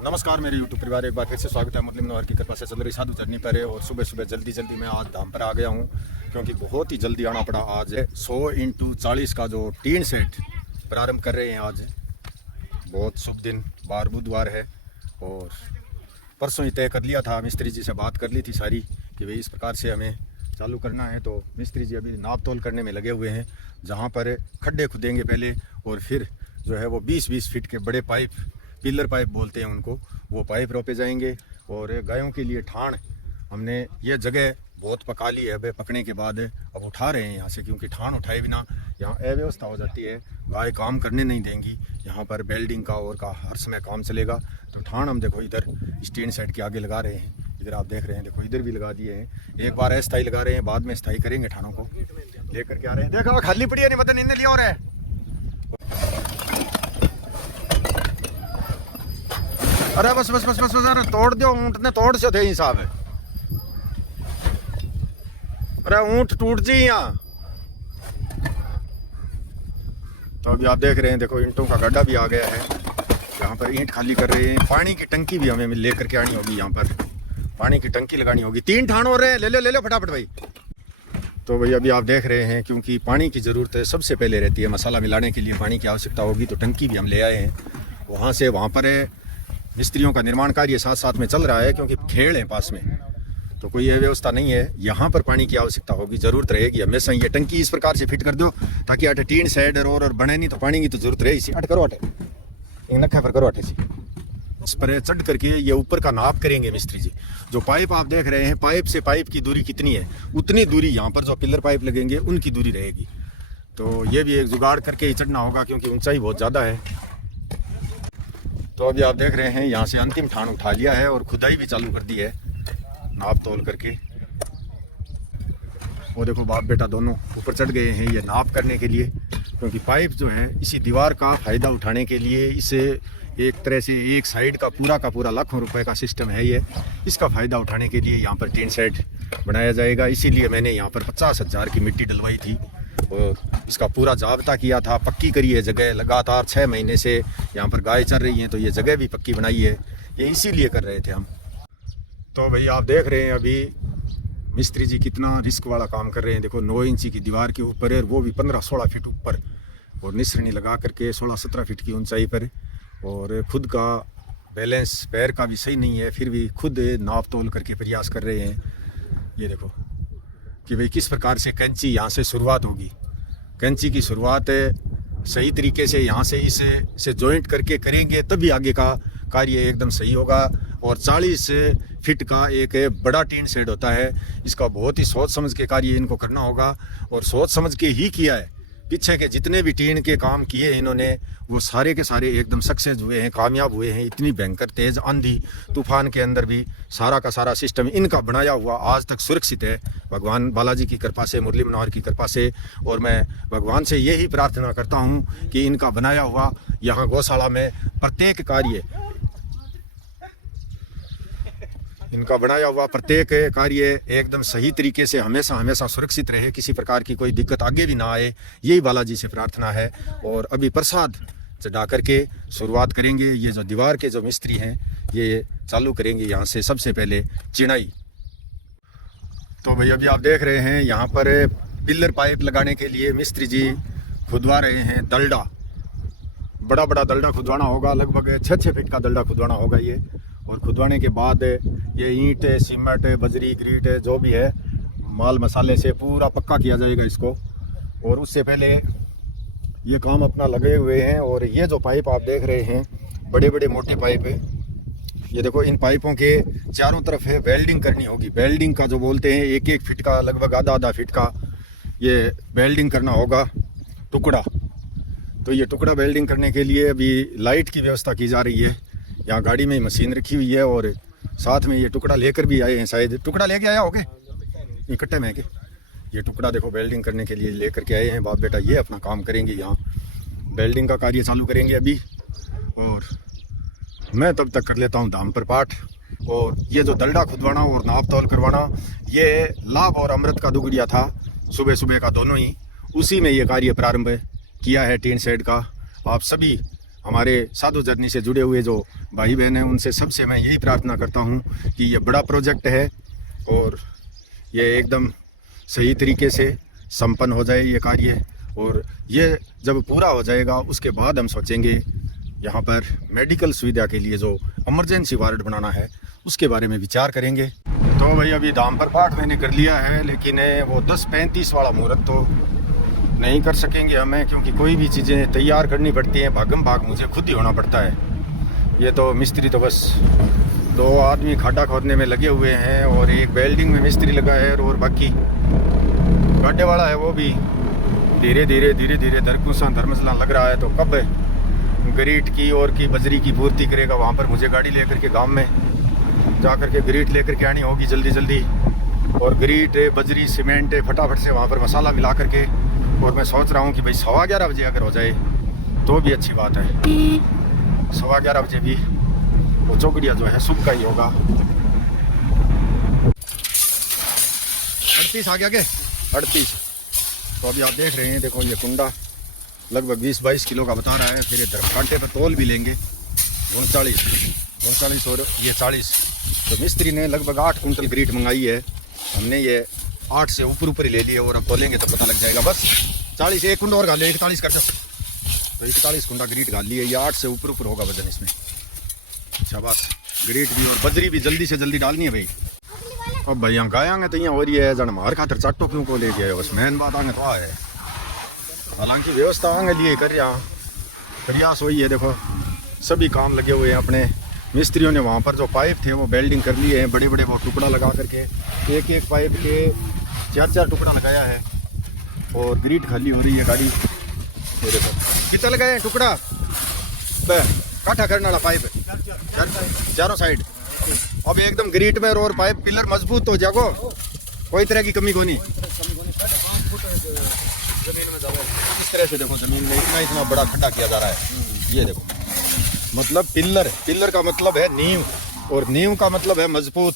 नमस्कार मेरे YouTube परिवार, एक बार फिर से स्वागत है। मुरली मनोहर की कृपा से चल रही साधु जर्नी पर है। और सुबह सुबह जल्दी मैं आज धाम पर आ गया हूँ, क्योंकि बहुत ही जल्दी आना पड़ा। आज 100x40 का जो टीन सेट प्रारंभ कर रहे हैं। आज बहुत शुभ दिन, बार बुधवार है। और परसों ही तय कर लिया था, मिस्त्री जी से बात कर ली थी सारी कि भाई इस प्रकार से हमें चालू करना है। तो मिस्त्री जी अभी नाप तोल करने में लगे हुए हैं, जहाँ पर खड्डे खुदेंगे पहले, और फिर जो है वो 20-20 फीट के बड़े पाइप, पिलर पाइप बोलते हैं उनको, वो पाइप रोपे जाएंगे। और गायों के लिए ठाण हमने ये जगह बहुत पका ली है। अब पकने के बाद अब उठा रहे हैं यहाँ से, क्योंकि ठाण उठाए बिना यहाँ अव्यवस्था हो जाती है, गाय काम करने नहीं देंगी। यहाँ पर बेल्डिंग का और का हर समय काम चलेगा। तो ठाण हम देखो इधर स्टैंड साइड के आगे लगा रहे हैं। इधर आप देख रहे हैं, देखो इधर भी लगा दिए हैं। एक बार अस्थाई लगा रहे हैं, बाद में स्थायी करेंगे। ठाणों को लेकर के आ रहे हैं। देखो खाली पड़ी है, नहीं पता नहीं लिया हो रहा है। अरे बस अरे तोड़ दो, ऊँट ने तोड़ से थे हिसाब है। अरे ऊँट टूट जी यहाँ। तो अभी आप देख रहे हैं, देखो ईंटों का गड्ढा भी आ गया है। यहाँ पर ईंट खाली कर रहे हैं। पानी की टंकी भी हमें लेकर के आनी होगी। यहाँ पर पानी की टंकी लगानी होगी। 3 ठाण हो रहे हैं, ले लो फटाफट भाई। तो भाई अभी आप देख रहे हैं, क्योंकि पानी की ज़रूरत है सबसे पहले रहती है। मसाला मिलाने के लिए पानी की आवश्यकता होगी, तो टंकी भी हम ले आए हैं। वहाँ से वहाँ पर है, मिस्त्रियों का निर्माण कार्य साथ साथ में चल रहा है, क्योंकि खेड़ है पास में, तो कोई ये व्यवस्था नहीं है। यहाँ पर पानी की आवश्यकता होगी, ज़रूरत रहेगी हमेशा। ये टंकी इस प्रकार से फिट कर दो ताकि अटे टीन साइड और बने नहीं, तो पानी की तो जरूरत रहे। इसी अट करो, अटे नखा पर करो, अटे सी इस पर चढ़ करके ये ऊपर का नाप करेंगे मिस्त्री जी। जो पाइप आप देख रहे हैं, पाइप से पाइप की दूरी कितनी है, उतनी दूरी यहाँ पर जो पिलर पाइप लगेंगे उनकी दूरी रहेगी। तो ये भी एक जुगाड़ करके ही चढ़ना होगा, क्योंकि ऊंचाई बहुत ज़्यादा है। तो अभी आप देख रहे हैं, यहाँ से अंतिम ठाण उठा लिया है और खुदाई भी चालू कर दी है नाप तोल करके। वो देखो बाप बेटा दोनों ऊपर चढ़ गए हैं ये नाप करने के लिए, क्योंकि पाइप जो है इसी दीवार का फ़ायदा उठाने के लिए, इसे एक तरह से एक साइड का पूरा लाखों रुपए का सिस्टम है ये। इसका फ़ायदा उठाने के लिए यहाँ पर टीन सेट बनाया जाएगा। इसीलिए मैंने यहाँ पर 50,000 की मिट्टी डलवाई थी और इसका पूरा जाब्ता किया था। पक्की करी है जगह, लगातार 6 महीने से यहाँ पर गाय चल रही हैं, तो ये जगह भी पक्की बनाई है। ये इसीलिए कर रहे थे हम। तो भाई आप देख रहे हैं अभी मिस्त्री जी कितना रिस्क वाला काम कर रहे हैं। देखो 9 इंची की दीवार के ऊपर है, वो भी 15-16 फीट ऊपर, और निसरनी लगा करके 16-17 फीट की ऊंचाई पर। और खुद का बैलेंस पैर का भी सही नहीं है, फिर भी खुद नाप तोल करके प्रयास कर रहे हैं। ये देखो कि भाई किस प्रकार से कैंची यहाँ से शुरुआत होगी। कैंची की शुरुआत सही तरीके से यहाँ से इसे जॉइंट करके करेंगे, तभी आगे का कार्य एकदम सही होगा। और 40 फीट का एक बड़ा टीन शेड होता है, इसका बहुत ही सोच समझ के कार्य इनको करना होगा, और सोच समझ के ही किया है। पीछे के जितने भी टीन के काम किए इन्होंने, वो सारे के सारे एकदम सक्सेस हुए हैं, कामयाब हुए हैं। इतनी भयंकर तेज आंधी तूफान के अंदर भी सारा का सारा सिस्टम इनका बनाया हुआ आज तक सुरक्षित है, भगवान बालाजी की कृपा से, मुरली मनोहर की कृपा से। और मैं भगवान से यही प्रार्थना करता हूँ कि इनका बनाया हुआ यहाँ गौशाला में प्रत्येक कार्य, इनका बनाया हुआ प्रत्येक कार्य एकदम सही तरीके से हमेशा सुरक्षित रहे, किसी प्रकार की कोई दिक्कत आगे भी ना आए, यही बालाजी से प्रार्थना है। और अभी प्रसाद चढ़ा करके शुरुआत करेंगे। ये जो दीवार के जो मिस्त्री हैं ये चालू करेंगे यहाँ से सबसे पहले चिनाई। तो भाई अभी आप देख रहे हैं, यहाँ पर पिलर पाइप लगाने के लिए मिस्त्री जी खुदवा रहे हैं दलडा। बड़ा दलडा खुदवाना होगा, लगभग 6-6 फीट का दलडा खुदवाना होगा ये। और खुदवाने के बाद ये ईंट, सीमेंट, बजरी, ग्रीट जो भी है, माल मसाले से पूरा पक्का किया जाएगा इसको। और उससे पहले ये काम अपना लगे हुए हैं। और ये जो पाइप आप देख रहे हैं, बड़े मोटे पाइप है। ये देखो इन पाइपों के चारों तरफ है वेल्डिंग करनी होगी। वेल्डिंग का जो बोलते हैं 1-1 फीट का, लगभग आधा फीट का ये वेल्डिंग करना होगा टुकड़ा। तो ये टुकड़ा वेल्डिंग करने के लिए अभी लाइट की व्यवस्था की जा रही है। यहाँ गाड़ी में मशीन रखी हुई है, और साथ में ये टुकड़ा लेकर भी आए हैं। शायद टुकड़ा लेके आया होगे इकट्ठे में के। ये टुकड़ा देखो वेल्डिंग करने के लिए लेकर के आए हैं बाप बेटा। ये अपना काम करेंगे, यहाँ वेल्डिंग का कार्य चालू करेंगे अभी। और मैं तब तक कर लेता हूँ धाम पर पाठ। और ये जो दलडा खुदवाना और नाप तोल करवाना, ये लाभ और अमृत का दुगड़िया था, सुबह का दोनों ही, उसी में ये कार्य प्रारंभ किया है टीन शेड का। आप सभी हमारे साधु जर्नी से जुड़े हुए जो भाई बहन हैं उनसे सबसे मैं यही प्रार्थना करता हूँ कि ये बड़ा प्रोजेक्ट है और ये एकदम सही तरीके से संपन्न हो जाए ये कार्य। और ये जब पूरा हो जाएगा उसके बाद हम सोचेंगे यहाँ पर मेडिकल सुविधा के लिए जो इमरजेंसी वार्ड बनाना है उसके बारे में विचार करेंगे। तो भाई अभी दाम पर पाठ मैंने कर लिया है, लेकिन वो 10:35 वाला मुहूर्त तो नहीं कर सकेंगे हमें, क्योंकि कोई भी चीज़ें तैयार करनी पड़ती हैं, भागम भाग मुझे खुद ही होना पड़ता है। ये तो मिस्त्री तो बस 2 आदमी खाटा खोदने में लगे हुए हैं और एक वेल्डिंग में मिस्त्री लगा है और बाकी गाड़े वाला है वो भी धीरे धीरे दरकुसा धर्मशाला लग रहा है। तो कब ग्रीट की और की बजरी की पूर्ति करेगा, वहाँ पर मुझे गाड़ी लेकर के गांव में जा कर के ग्रीट लेकर के आनी होगी जल्दी। और ग्रीट बजरी सीमेंट फटाफट से वहाँ पर मसाला मिला करके, और मैं सोच रहा हूँ कि भाई 11:15 बजे अगर हो जाए तो भी अच्छी बात है। 11:15 बजे भी वो चौकड़िया जो है सुबह का ही होगा। 38 आ गया क्या? 38। तो अभी आप देख रहे हैं, देखो ये कुंडा लगभग 20-22 किलो का बता रहा है। फिर इधर कांटे पर तोल भी लेंगे 39 और ये 40। तो मिस्त्री ने लगभग 8 कुंटल ग्रीट मंगाई है। हमने ये 8 से ऊपर ही ले लिए और अब तोलेंगे तो पता लग जाएगा। बस 40 एक कुंडा और गाल लिया, 41 कर सकते, तो 41 कुंडा ग्रीट गाल लिए। ये 8 से ऊपर होगा वजन इसमें। अच्छा बस ग्रीट भी और बजरी भी जल्दी से जल्दी डालनी है भाई। अब भाई यहाँ गायांगे तो यहाँ हो रही है जन मार खातर चाटो क्यों को ले गया, बस मेन बात आगे तो आ है। हालांकि व्यवस्था आगे लिए कर यहाँ प्रयास वही है। देखो सभी काम लगे हुए हैं अपने मिस्त्रियों ने। वहाँ पर जो पाइप थे वो वेल्डिंग कर लिए हैं, बड़े वो टुकड़ा लगा करके एक पाइप के 4 टुकड़ा लगाया है। और ग्रीट खाली हो रही है गाड़ी। ये देखो कितना लगाए हैं टुकड़ा, काठा करने वाला पाइप चारों साइड। अब एकदम ग्रीट में और पाइप पिलर मजबूत हो जाएगो, कोई तरह की कमी को नहीं। इस तरह से देखो जमीन में इतना बड़ा खड्डा किया जा रहा है। ये देखो मतलब पिलर का मतलब है नींव, और नींव का मतलब है मजबूत।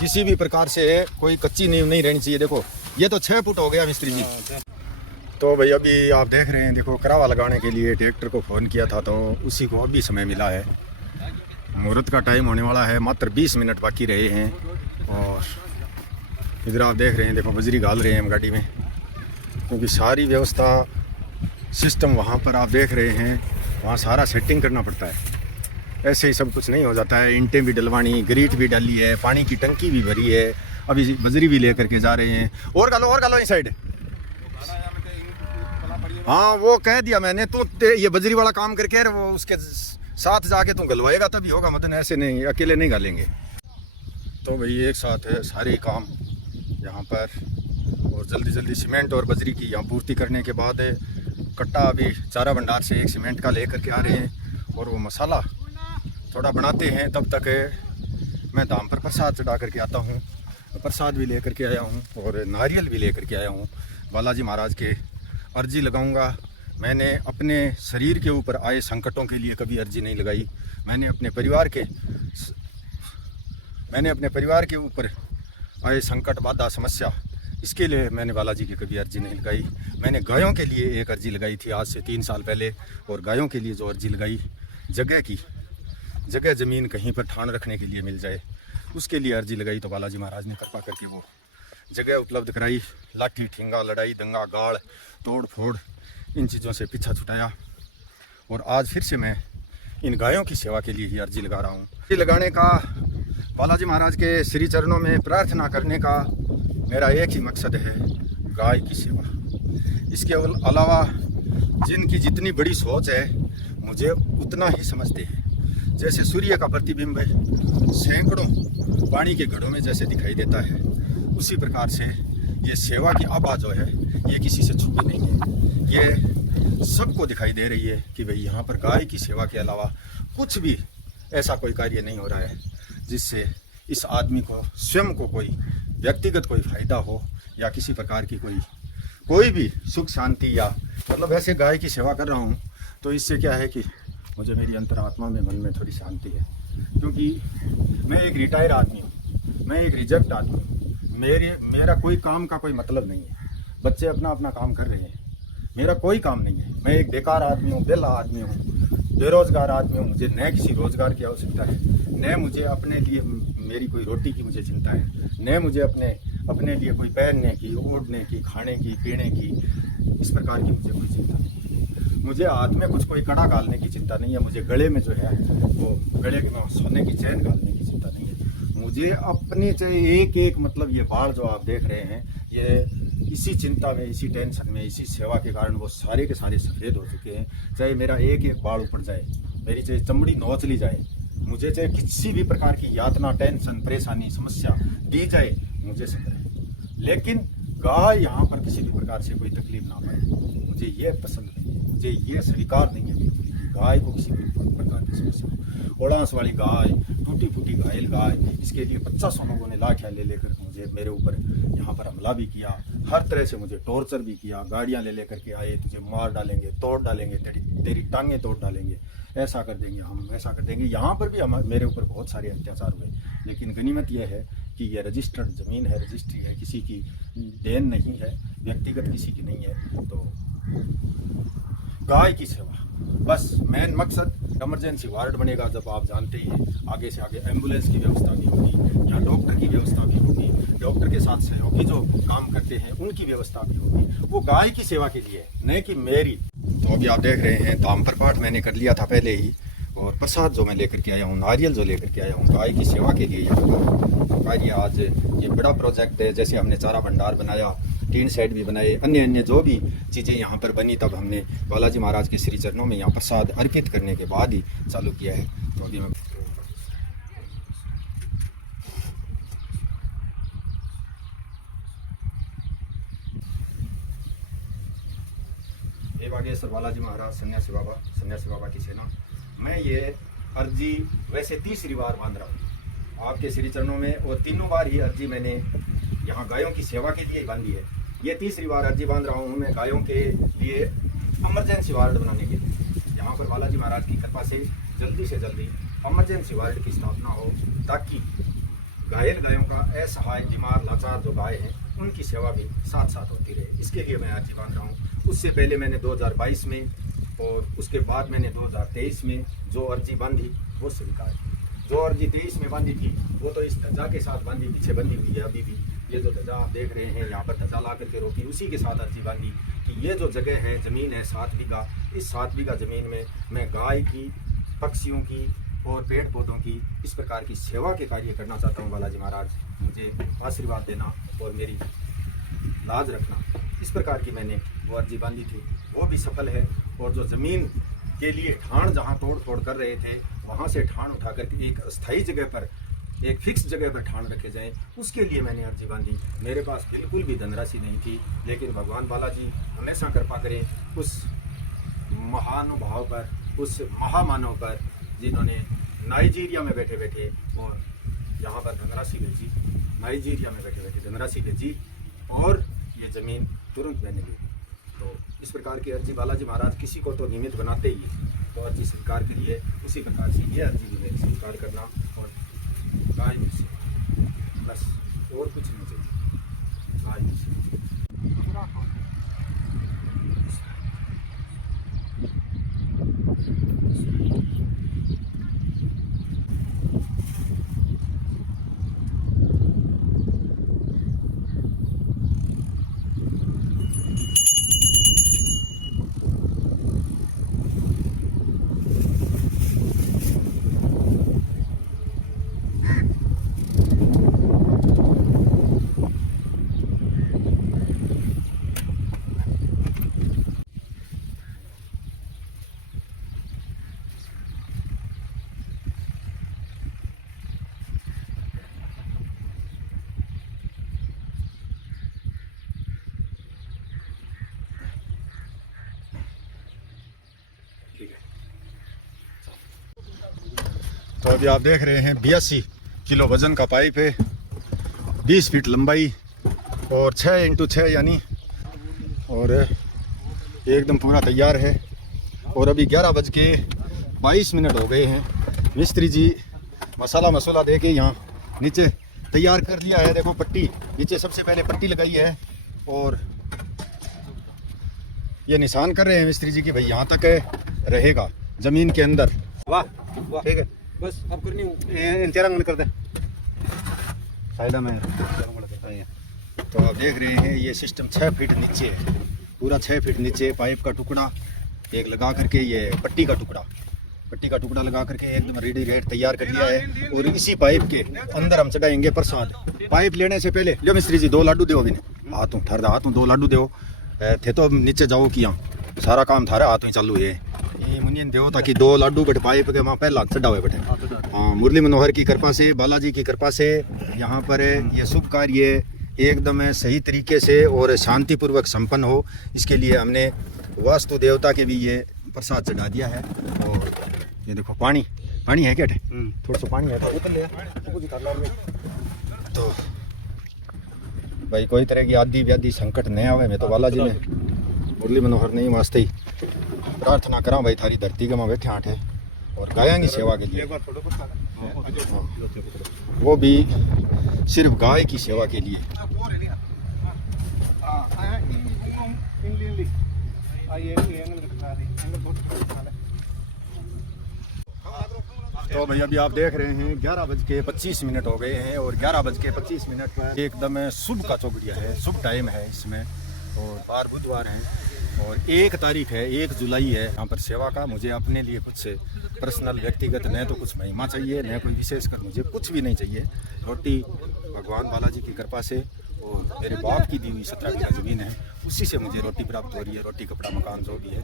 किसी भी प्रकार से कोई कच्ची नींव नहीं रहनी चाहिए। देखो ये तो 6 फुट हो गया मिस्त्री जी। तो भाई अभी आप देख रहे हैं, देखो करावा लगाने के लिए ट्रैक्टर को फ़ोन किया था तो उसी को अभी समय मिला है। मुहूर्त का टाइम होने वाला है, मात्र 20 मिनट बाकी रहे हैं। और इधर आप देख रहे हैं, देखो बजरी गाल रहे हैं हम गाड़ी में, क्योंकि सारी व्यवस्था सिस्टम वहाँ पर आप देख रहे हैं, वहाँ सारा सेटिंग करना पड़ता है। ऐसे ही सब कुछ नहीं हो जाता है। इंटें भी डलवानी, ग्रीट भी डाली है, पानी की टंकी भी भरी है, अभी बजरी भी लेकर के जा रहे हैं। और गालो इस साइड। हाँ वो कह दिया मैंने, तू ये बजरी वाला काम करके वो उसके साथ जाके तू गलवाएगा तभी होगा, मतलब ऐसे नहीं अकेले नहीं गालेंगे। तो भाई एक साथ है सारे काम यहाँ पर। और जल्दी सीमेंट और बजरी की यहाँ पूर्ति करने के बाद कट्टा अभी चारा भंडार से एक सीमेंट का लेकर के आ रहे हैं और वो मसाला थोड़ा बनाते हैं। तब तक मैं दाम पर प्रसाद चढ़ा करके आता हूँ। प्रसाद भी लेकर के आया हूँ और नारियल भी लेकर के आया हूँ। बालाजी महाराज के अर्जी लगाऊंगा। मैंने अपने शरीर के ऊपर आए संकटों के लिए कभी अर्जी नहीं लगाई। मैंने अपने परिवार के ऊपर आए संकट बाधा समस्या, इसके लिए मैंने बालाजी की कभी अर्जी नहीं लगाई। मैंने गायों के लिए एक अर्जी लगाई थी आज से 3 साल पहले, और गायों के लिए जो अर्जी लगाई जगह ज़मीन कहीं पर ठान रखने के लिए मिल जाए, उसके लिए अर्जी लगाई। तो बालाजी महाराज ने कृपा करके वो जगह उपलब्ध कराई। लाठी ठिंगा लड़ाई दंगा गाड़ तोड़ फोड़ इन चीज़ों से पीछा छुटाया, और आज फिर से मैं इन गायों की सेवा के लिए ही अर्जी लगा रहा हूँ। अर्जी लगाने का, बालाजी महाराज के श्री चरणों में प्रार्थना करने का मेरा एक ही मकसद है, गाय की सेवा। इसके अलावा जिनकी जितनी बड़ी सोच है मुझे उतना ही समझते हैं। जैसे सूर्य का प्रतिबिंब सैकड़ों पानी के घड़ों में जैसे दिखाई देता है, उसी प्रकार से ये सेवा की आभा जो है ये किसी से छुपी नहीं है। ये सबको दिखाई दे रही है कि भाई यहाँ पर गाय की सेवा के अलावा कुछ भी ऐसा कोई कार्य नहीं हो रहा है जिससे इस आदमी को स्वयं को कोई व्यक्तिगत कोई फायदा हो, या किसी प्रकार की कोई भी सुख शांति, या मतलब ऐसे गाय की सेवा कर रहा हूँ तो इससे क्या है कि मुझे मेरी अंतरात्मा में मन में थोड़ी शांति है। क्योंकि मैं एक रिटायर आदमी हूँ, मैं एक रिजेक्ट आदमी हूँ। मेरा कोई काम का कोई मतलब नहीं है। बच्चे अपना काम कर रहे हैं, मेरा कोई काम नहीं है। मैं एक बेकार आदमी हूँ, बेला आदमी हूँ। बेरोजगार आदमी हूँ, मुझे न किसी रोजगार की आवश्यकता है, न मुझे अपने लिए मेरी कोई रोटी की मुझे चिंता है, न मुझे अपने लिए कोई पहनने की, ओढ़ने की, खाने की, पीने की, इस प्रकार की मुझे कोई चिंता नहीं है। मुझे हाथ में कुछ कोई कड़ा डालने की चिंता नहीं है, मुझे गले में जो है वो गले में सोने की चैन डालने की चिंता नहीं है। मुझे अपने चाहे एक एक मतलब ये बाढ़ जो आप देख रहे हैं, ये इसी चिंता में, इसी टेंशन में, इसी सेवा के कारण वो सारे के सारे सफ़ेद हो चुके हैं। चाहे मेरा एक एक बाढ़ ऊपर जाए, मेरी चाहे चमड़ी नोच ली जाए, मुझे चाहे किसी भी प्रकार की यातना, टेंशन, परेशानी, समस्या दी जाए, मुझे सब्र है, लेकिन गाय यहाँ पर किसी भी प्रकार से कोई तकलीफ ना पाए, मुझे ये पसंद नहीं है, मुझे ये स्वीकार नहीं है बिल्कुल कि गाय को किसी भी प्रकार की समस्या हो। ओड़ांस वाली गाय, टूटी फूटी घायल गाय, इसके लिए 50 लोगों ने लाठियाँ ले लेकर मुझे मेरे ऊपर यहाँ पर हमला भी किया, हर तरह से मुझे टॉर्चर भी किया, गाड़ियाँ ले लेकर के आए, तुझे मार डालेंगे, तोड़ डालेंगे, तेरी टांगें तोड़ डालेंगे, ऐसा कर देंगे, हम ऐसा कर देंगे। यहाँ पर भी मेरे ऊपर बहुत सारे अत्याचार हुए, लेकिन गनीमत यह है कि यह रजिस्टर्ड ज़मीन है, रजिस्ट्री है, किसी की देन नहीं है, व्यक्तिगत किसी की नहीं है। तो गाय की सेवा बस मेन मकसद। इमरजेंसी वार्ड बनेगा जब, आप जानते ही हैं, आगे से आगे एम्बुलेंस की व्यवस्था भी होगी, यहाँ डॉक्टर की व्यवस्था भी होगी, डॉक्टर के साथ सहयोगी जो काम करते हैं उनकी व्यवस्था भी होगी, वो गाय की सेवा के लिए, न कि मेरी। तो अभी आप देख रहे हैं ताम्र पाठ मैंने कर लिया था पहले ही, और प्रसाद जो मैं लेकर के आया हूँ, नारियल जो लेकर के आया हूँ, गाय की सेवा के लिए यहाँ कार्य। आज ये बड़ा प्रोजेक्ट है, जैसे हमने चारा भंडार बनाया, टीन शेड भी बनाए, अन्य अन्य जो भी चीज़ें यहाँ पर बनी, तब हमने बालाजी महाराज के श्री चरणों में यहाँ प्रसाद अर्पित करने के बाद ही चालू किया है। तो अभी मैं बागेश्वर बालाजी महाराज, सन्यासी बाबा की सेना। मैं ये अर्जी वैसे 30 बार बांध रहा हूँ आपके श्री चरणों में, और तीनों बार ही अर्जी मैंने यहाँ गायों की सेवा के लिए बांधी है। ये 30 बार अर्जी बांध रहा हूँ मैं गायों के लिए इमरजेंसी वार्ड बनाने के लिए। यहाँ पर बालाजी महाराज की कृपा से जल्दी इमरजेंसी वार्ड की स्थापना हो, ताकि घायल गायों का असहाय, बीमार, लाचार जो गाय हैं उनकी सेवा भी साथ साथ होती रहे, इसके लिए मैं अर्जी बांध रहा हूँ। उससे पहले मैंने 2022 में और उसके बाद मैंने 2023 में जो अर्जी बांधी वो स्वीकार की। जो अर्जी 23 में बांधी थी वो तो इस ध्वजा के साथ बांधी, पीछे बंधी हुई है अभी भी। ये जो ध्वजा आप देख रहे हैं, यहाँ पर ध्वजा ला करके रोकी, उसी के साथ अर्जी बांधी कि ये जो जगह है, ज़मीन है 7 बीघा, इस 7 बीघा ज़मीन में मैं गाय की, पक्षियों की और पेड़ पौधों की इस प्रकार की सेवा के कार्य करना चाहता हूँ। बालाजी महाराज मुझे आशीर्वाद देना और मेरी लाज रखना, इस प्रकार की मैंने वो अर्जी बांधी थी, वो भी सफल है। और जो ज़मीन के लिए ठाण जहाँ तोड़ कर रहे थे, वहाँ से ठाण उठा करके एक अस्थायी जगह पर, एक फिक्स जगह पर ठाण रखे जाएं, उसके लिए मैंने अर्जी बांधी। मेरे पास बिल्कुल भी धनराशि नहीं थी, लेकिन भगवान बालाजी हमेशा कृपा करें उस महानुभाव पर, उस महामानव पर, जिन्होंने नाइजीरिया में बैठे बैठे और यहाँ पर धनराशि भेजी, नाइजीरिया में बैठे बैठे धनराशि भेजी, और ये ज़मीन तुरंत मैंने ली। तो इस प्रकार की अर्जी बालाजी महाराज किसी को तो निमित्त बनाते ही, तो अर्जी स्वीकार करिए, उसी प्रकार से ये अर्जी भी मेरी स्वीकार करना, और गाय से बस और कुछ नहीं चाहिए, गाय से। तो अभी आप देख रहे हैं 82 किलो वजन का पाइप है, 20 फीट लंबाई और 6x6 यानी, और एकदम पूरा तैयार है। और अभी 11:22 हो गए हैं। मिस्त्री जी मसाला दे के यहाँ नीचे तैयार कर लिया है। देखो पट्टी, नीचे सबसे पहले पट्टी लगाई है, और ये निशान कर रहे हैं मिस्त्री जी कि भाई यहाँ तक रहेगा। जमीन के अंदर। वाह वाह, ठीक है, बस अब करनी हूँ। तेरंग कर दे फायदा में। तो आप देख रहे हैं ये सिस्टम 6 फीट नीचे है, पूरा 6 फीट नीचे पाइप का टुकड़ा एक लगा करके, ये पट्टी का टुकड़ा लगा करके एकदम रेडी रेड तैयार कर दिया है। और इसी पाइप के अंदर हम चढ़ाएंगे प्रसाद। पाइप लेने से पहले लो मिस्त्री जी 2 लाडू दो, अभी हाथों ठहर हाथों 2 लाडू दो थे तो नीचे जाओ किया सारा काम थारे हाथों ही चालू है। ये मुनियन दो ताकि 2 लाडू बट पाइप के वहाँ पहला चढ़ावे बैठे। हाँ, मुरली मनोहर की कृपा से, बालाजी की कृपा से यहाँ पर ये शुभ कार्य एकदम सही तरीके से और शांतिपूर्वक संपन्न हो, इसके लिए हमने वास्तु देवता के भी ये प्रसाद चढ़ा दिया है। और ये देखो पानी है क्या, थोड़ा सा पानी है तो भाई कोई तरह की आदि व्याधि संकट नहीं आवे। मैं तो बालाजी ने मुरली मनोहर नहीं वास्ते ही प्रार्थना करा भाई, थारी धरती के माँ बैठे आठ है और गायों की सेवा के लिए, वो भी सिर्फ गाय की सेवा के लिए। तो भाई अभी आप देख रहे हैं 11:25 हो गए हैं और 11:25 पर एकदम शुभ का चौगड़िया है, शुभ टाइम है इसमें। और बार बुधवार है और 1 तारीख है, 1 जुलाई है। यहाँ पर सेवा का मुझे अपने लिए कुछ पर्सनल व्यक्तिगत न तो कुछ महिमा चाहिए, न कोई विशेषकर मुझे कुछ भी नहीं चाहिए। रोटी भगवान बालाजी की कृपा से और मेरे बाप की दी हुई 17 बीघा ज़मीन है, उसी से मुझे रोटी प्राप्त हो रही है। रोटी कपड़ा मकान जो भी है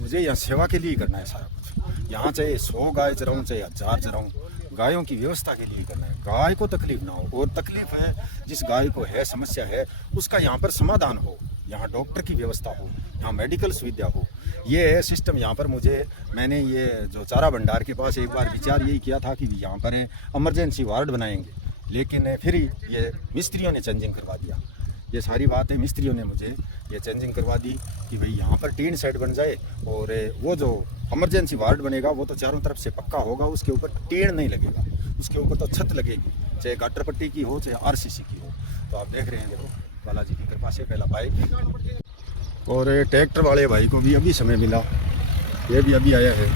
मुझे यहाँ सेवा के लिए करना है सारा कुछ। यहाँ चाहे 100 गाय चराऊँ चाहे 1000 चराऊँ, गायों की व्यवस्था के लिए करना है। गाय को तकलीफ ना हो, और तकलीफ है जिस गाय को है, समस्या है, उसका यहाँ पर समाधान हो। यहाँ डॉक्टर की व्यवस्था हो, यहाँ मेडिकल सुविधा हो। ये सिस्टम यहाँ पर मैंने ये जो चारा भंडार के पास एक बार विचार यही किया था कि यहाँ पर इमरजेंसी वार्ड बनाएंगे, लेकिन फिर ये मिस्त्रियों ने चेंजिंग करवा दिया। ये सारी बात है, मिस्त्रियों ने मुझे ये चेंजिंग करवा दी कि भाई यहाँ पर टीन सेट बन जाए और वो जो इमरजेंसी वार्ड बनेगा वो तो चारों तरफ से पक्का होगा, उसके ऊपर टीन नहीं लगेगा, उसके ऊपर तो छत लगेगी, चाहे गाटर पट्टी की हो चाहे आरसीसी की हो। तो आप देख रहे हैं, देखो बालाजी की कृपा से पहला पाइप। और ट्रैक्टर वाले भाई को भी अभी समय मिला, ये भी अभी आया है,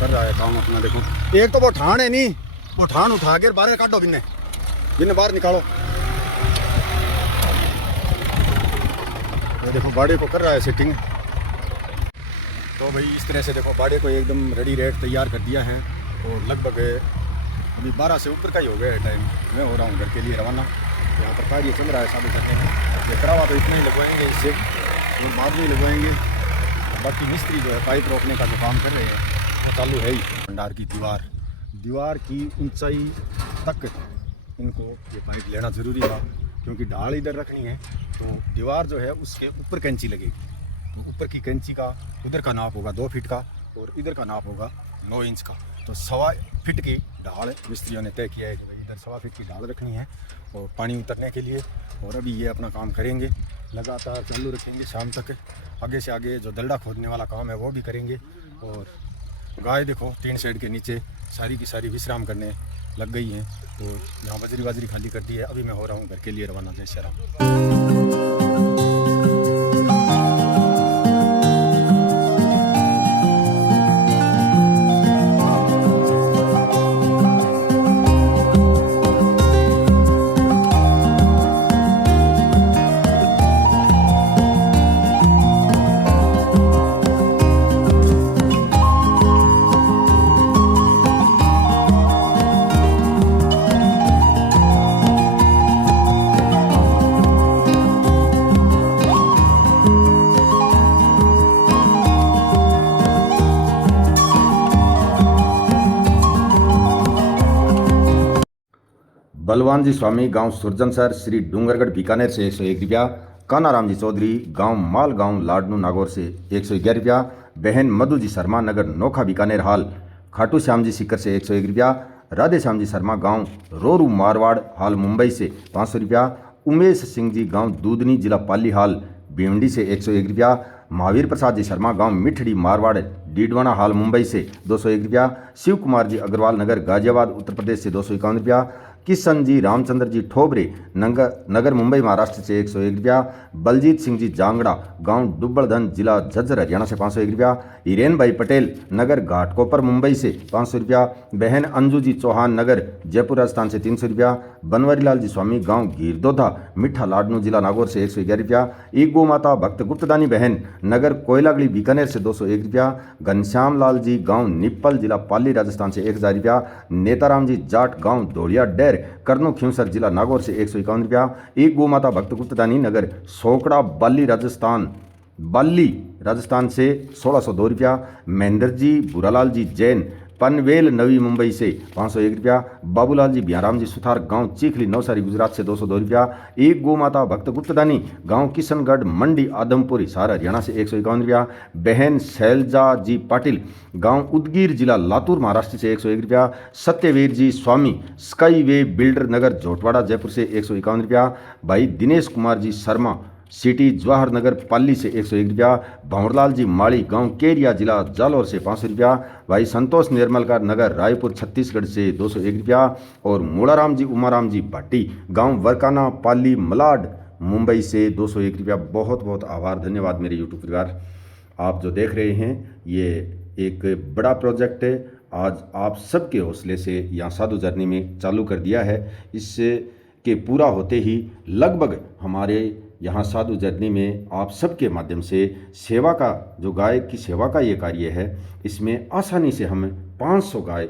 कर रहा है काम अपना। देखो एक तो वो ठान है नहीं, वो ठान उठा के बाहर काटो, बिन्ने बाहर निकालो। देखो बाड़े को कर रहा है सेटिंग। तो भाई इस तरह से देखो बाड़े को एकदम रेडी रेड तैयार कर दिया है और लगभग अभी 12 से ऊपर का ही हो गया है टाइम। मैं हो रहा हूँ घर के लिए रवाना। यहाँ पर कार्य चल रहा है साबित करने का। ये करावा तो इतना ही लगवाएंगे, इससे और बाद में लगवाएंगे। बाकी मिस्त्री जो है पाइप रोकने का जो काम कर रहे हैं वो चालू है ही। भंडार की दीवार की ऊंचाई तक इनको ये पाइप लेना ज़रूरी था, क्योंकि ढाल इधर रखनी है तो दीवार जो है उसके ऊपर कैंची लगेगी। तो ऊपर की कैंची का उधर का नाप होगा 2 फीट का और इधर का नाप होगा 9 इंच का। तो 1.25 फीट की ढाल मिस्त्रियों ने तय किया है कि भाई इधर 1.25 फीट की ढाल रखनी है और पानी उतरने के लिए। और अभी ये अपना काम करेंगे, लगातार चालू रखेंगे शाम तक। आगे से आगे जो दलड़ा खोदने वाला काम है वो भी करेंगे। और गाय देखो टीन शेड के नीचे सारी की सारी विश्राम करने लग गई हैं। तो यहाँ बजरी खाली कर दी है। अभी मैं हो रहा हूँ घर के लिए रवाना। जय श्री राम। बलवान जी स्वामी गांव सुरजनसर श्री डूंगरगढ़ बीकानेर से 101 रुपया। कानाराम जी चौधरी गांव मालगांव लाडनू नागौर से 111 रुपया। बहन मधु जी शर्मा नगर नोखा बीकानेर हाल। खाटू श्याम जी सीकर से 101 रुपया। राधे श्याम जी शर्मा गांव रोरू मारवाड़ हाल मुंबई से 500 रुपया। उमेश सिंह जी गांव दूधनी जिला पाली हाल भिवंडी से 101 रुपया। महावीर प्रसाद जी शर्मा गांव मिठड़ी मारवाड़ डीडवाना हाल मुंबई से 201 रुपया। शिव कुमार जी अग्रवाल नगर गाजियाबाद उत्तर प्रदेश से 251 रुपया। किशन जी रामचंद्र जी ठोबरे नगर मुंबई महाराष्ट्र से 101 रुपया। बलजीत सिंह जी जांगड़ा गांव डुब्बड़धन जिला झज्जर हरियाणा से 501 रुपया। हिरेन भाई पटेल नगर घाटकोपर मुंबई से 500 रुपया। बहन अंजू जी चौहान नगर जयपुर राजस्थान से 300 रुपया। बनवारी लाल जी स्वामी गांव घीरदोधा मिठा लाडनू जिला नागौर से 111 रुपया। एक गो माता भक्त गुप्तदानी बहन नगर कोयलागड़ी बीकानेर से 201 रुपया। घनश्याम लाल जी गांव निप्पल जिला पाली राजस्थान से 1000 रुपया। नेताराम जी जाट गांव धोलिया डेर करनो खिंवसर जिला नागौर से 151 रुपया। एक गो माता भक्त गुप्तदानी नगर सोकड़ा बाली राजस्थान से 1602 रुपया। महेंद्र जी बुरालाल जी जैन पनवेल नवी मुंबई से 501 रुपया। बाबूलाल जी बिहाराम जी सुथार गांव चीखली नवसारी गुजरात से 202 रुपया। एक गो माता भक्त गुप्तदानी गांव किशनगढ़ मंडी आदमपुर हिसार हरियाणा से 151 रुपया। बहन शैलजा जी पाटिल गांव उदगीर जिला लातूर महाराष्ट्र से 101 रुपया। सत्यवीर जी स्वामी स्काई वे बिल्डर नगर झोटवाड़ा जयपुर से 151 रुपया। भाई दिनेश कुमार जी शर्मा सिटी जवाहर नगर पाली से 101 रुपया। भंवरलाल जी माड़ी गांव केरिया जिला जालौर से 500 रुपया। भाई संतोष निर्मलकर नगर रायपुर छत्तीसगढ़ से 201 रुपया। और मोड़ाराम जी उमाराम जी भाटी गांव वरकाना पाली मलाड मुंबई से 201 रुपया। बहुत बहुत आभार, धन्यवाद मेरे यूट्यूब परिवार। आप जो देख रहे हैं ये एक बड़ा प्रोजेक्ट है, आज आप सबके हौसले से यहाँ साधु जर्नी में चालू कर दिया है। इससे के पूरा होते ही लगभग हमारे यहाँ साधु जर्नी में आप सबके माध्यम से सेवा का जो गाय की सेवा का ये कार्य है, इसमें आसानी से हम 500 गाय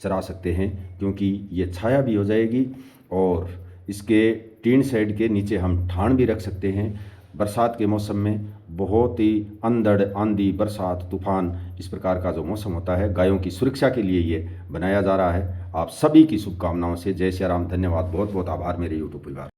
चरा सकते हैं, क्योंकि ये छाया भी हो जाएगी और इसके टीन शेड के नीचे हम ठाण भी रख सकते हैं। बरसात के मौसम में बहुत ही अंधड़ आंधी बरसात तूफान इस प्रकार का जो मौसम होता है, गायों की सुरक्षा के लिए ये बनाया जा रहा है। आप सभी की शुभकामनाओं से जय श्री राम, धन्यवाद, बहुत बहुत आभार मेरे यूट्यूब परिवार।